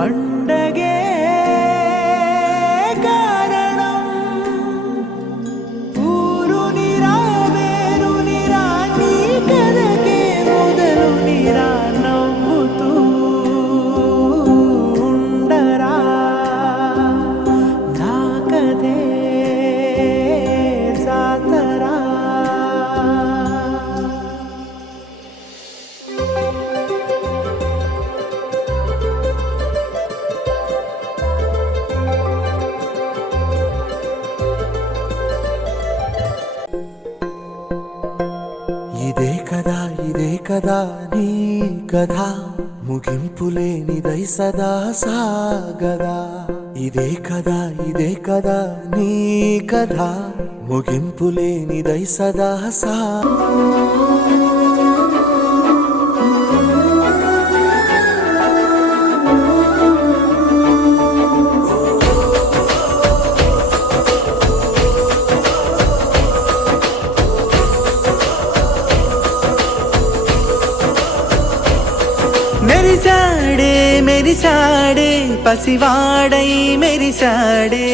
పండగే కారణం ఊరు నిరా వేరు నిరా నీ కథకే మొదలు నిరా నవ్వుతూ ఉండరా నా కథే జాతరా ఇదే కదా నీ కథ ముగింపులేనిదై సదా సాగదా ఇదే కదా నీ కథ ముగింపులేనిదై సదా మెరిసాడే మెరిసాడే పసివాడై మెరిసాడే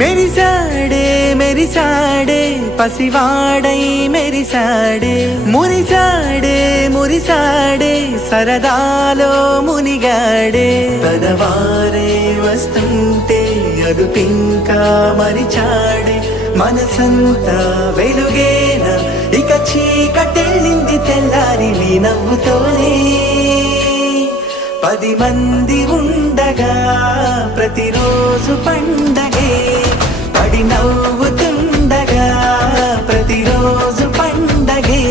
మెరిసాడే మెరిసాడే పసివాడై మెరిసాడే మురిసాడే మురిసాడే సరదాలో మునిగాడే తనవారే వస్తుంటే అదుపింకా మరిచాడే మనసంతా వెలుగేన ఇక చీకటెళ్ళింది తెల్లారి నీ నవ్వుతోనే 10 మంది ఉండగా ప్రతిరోజు పండగే పడి నవ్వుతుండగా ప్రతిరోజు పండగే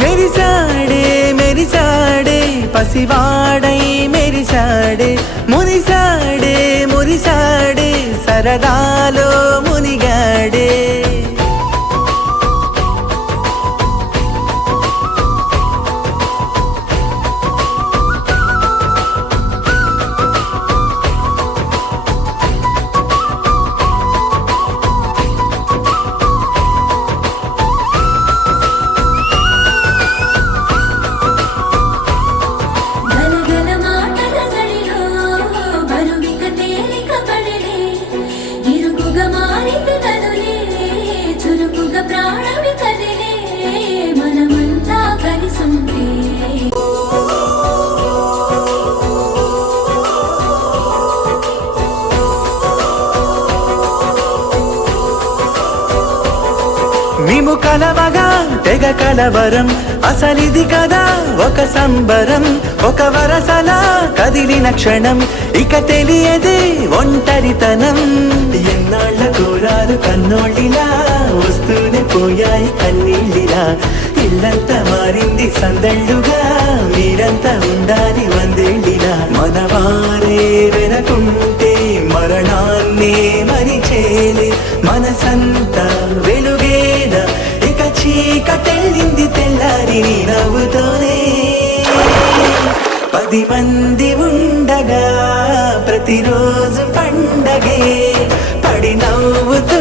మెరిసాడే మెరిసాడే పసివాడై మెరిసాడే మురిసాడే మురిసాడే సరదాలో మునిగాడే మేము కలవగా తెగ కలవరం అసలిది కదా ఒక సంబరం ఒక వరసలా కదిలిన క్షణం ఇక తెలియదే ఒంటరితనం ఎన్నాళ్ళ కోరాలు కన్నోళ్ళిలా వస్తూనే పోయాయి కన్నీళ్ళిలా ఇల్లంతా మారింది సందళ్ళుగా మీరంతా ఉండాలి వందేళ్ళిలా మనవారే వెనకుంటే మరణాన్నే మరిచేలే మనసంతా వెలుగేన ఇక చీకటెళ్ళింది తెల్లారి నీ నవ్వుతోనే 10 మంది ఉండగా ప్రతిరోజు పండగే పడి నవ్వుతూ